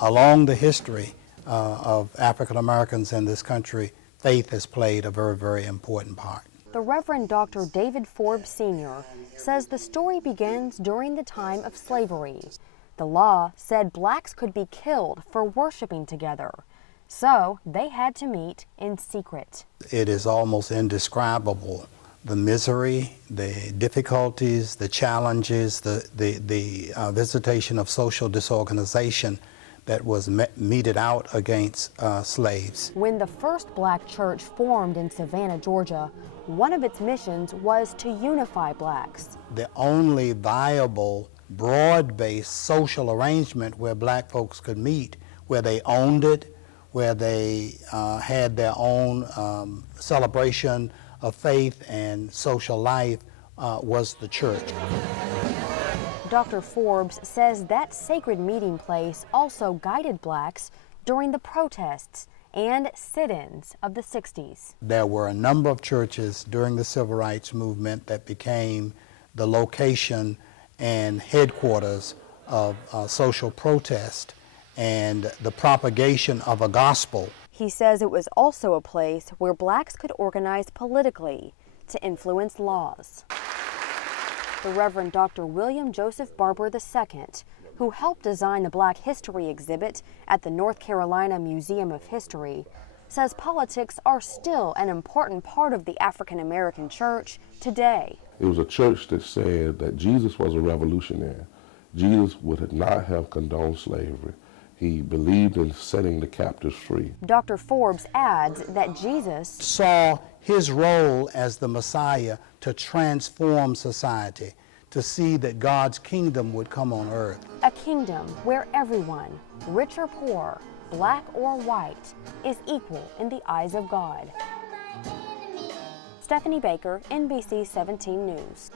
along the history of African Americans in this country, faith has played a very, very important part. The Reverend Dr. David Forbes Sr. says the story begins during the time of slavery. The law said blacks could be killed for worshiping together, so they had to meet in secret. It is almost indescribable, the misery, the difficulties, the challenges, the visitation of social disorganization that was meted out against slaves. When the first black church formed in Savannah, Georgia, one of its missions was to unify blacks. The only viable, broad-based social arrangement where black folks could meet, where they owned it, where they had their own celebration of faith and social life, was the church. Dr. Forbes says that sacred meeting place also guided blacks during the protests and sit-ins of the 60s. There were a number of churches during the Civil Rights Movement that became the location and headquarters of social protest and the propagation of a gospel. He says it was also a place where blacks could organize politically to influence laws. The Reverend Dr. William Joseph Barber II, who helped design the Black History exhibit at the North Carolina Museum of History, says politics are still an important part of the African American church today. It was a church that said that Jesus was a revolutionary. Jesus would not have condoned slavery. He believed in setting the captives free. Dr. Forbes adds that Jesus saw his role as the Messiah to transform society, to see that God's kingdom would come on earth. A kingdom where everyone, rich or poor, black or white, is equal in the eyes of God. Stephanie Baker, NBC17 News.